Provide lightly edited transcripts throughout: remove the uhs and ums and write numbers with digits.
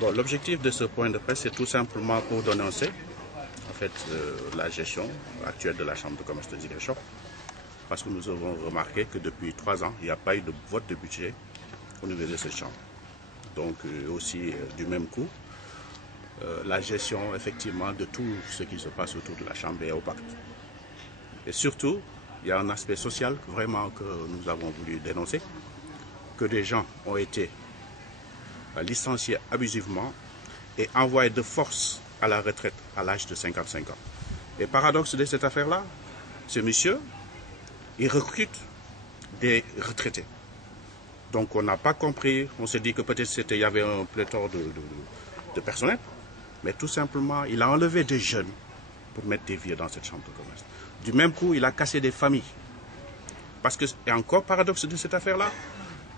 Bon, l'objectif de ce point de presse, c'est tout simplement pour dénoncer la gestion actuelle de la Chambre de commerce de Ziguinchor. Parce que nous avons remarqué que depuis 3 ans, il n'y a pas eu de vote de budget au niveau de cette Chambre. Donc aussi, du même coup, la gestion effectivement de tout ce qui se passe autour de la Chambre est opaque. Et surtout, il y a un aspect social vraiment que nous avons voulu dénoncer, que des gens ont été licenciés abusivement et envoyés de force à la retraite à l'âge de 55 ans. Et paradoxe de cette affaire-là, ce monsieur, il recrute des retraités. Donc on n'a pas compris, on s'est dit que peut-être il y avait un pléthore de personnel, mais tout simplement, il a enlevé des jeunes pour mettre des vieux dans cette chambre de commerce. Du même coup, il a cassé des familles. Parce que, et encore paradoxe de cette affaire-là,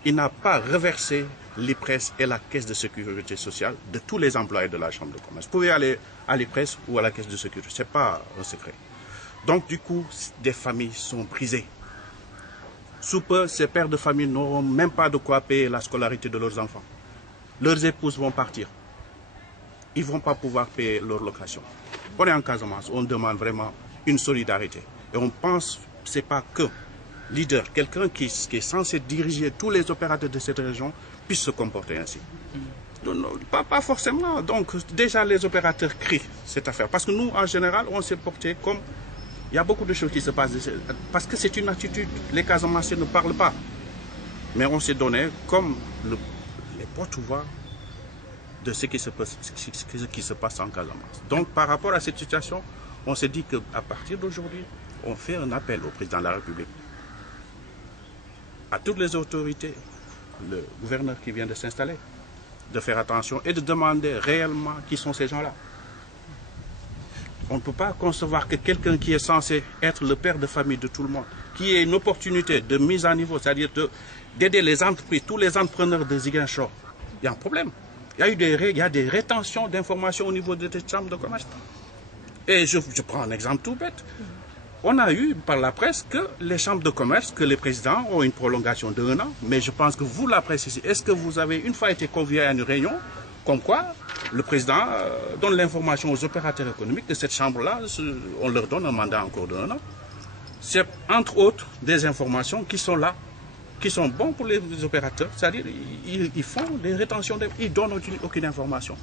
il n'a pas reversé l'IPRES et la caisse de sécurité sociale de tous les employés de la chambre de commerce. Vous pouvez aller à l'IPRES ou à la caisse de sécurité, ce n'est pas un secret. Donc du coup, des familles sont brisées. Sous peu, ces pères de famille n'auront même pas de quoi payer la scolarité de leurs enfants. Leurs épouses vont partir. Ils ne vont pas pouvoir payer leur location. On est en Casamance, on demande vraiment une solidarité. Et on pense que ce n'est pas que leader, quelqu'un qui est censé diriger tous les opérateurs de cette région, puisse se comporter ainsi. Non, pas forcément. Donc déjà les opérateurs crient cette affaire. Parce que nous, en général, on s'est porté comme... Il y a beaucoup de choses qui se passent. Parce que c'est une attitude. Les Casamanciens ne parlent pas. Mais on s'est donné comme les porte-voix de ce qui se passe en Casamance. Donc par rapport à cette situation, on s'est dit qu'à partir d'aujourd'hui, on fait un appel au président de la République, à toutes les autorités, le gouverneur qui vient de s'installer, de faire attention et de demander réellement qui sont ces gens-là. On ne peut pas concevoir que quelqu'un qui est censé être le père de famille de tout le monde, qui ait une opportunité de mise à niveau, c'est-à-dire d'aider les entreprises, tous les entrepreneurs de Ziguinchor, il y a un problème. Il y a des rétentions d'informations au niveau de cette chambre de commerce. Et je prends un exemple tout bête. On a eu par la presse que les chambres de commerce, que les présidents ont une prolongation d'1 an, mais je pense que vous, la presse ici, est-ce que vous avez une fois été convié à une réunion, comme quoi le président donne l'information aux opérateurs économiques de cette chambre-là, on leur donne un mandat encore d'1 an. C'est entre autres des informations qui sont là, qui sont bons pour les opérateurs, c'est-à-dire ils font des rétentions, ils ne donnent aucune information.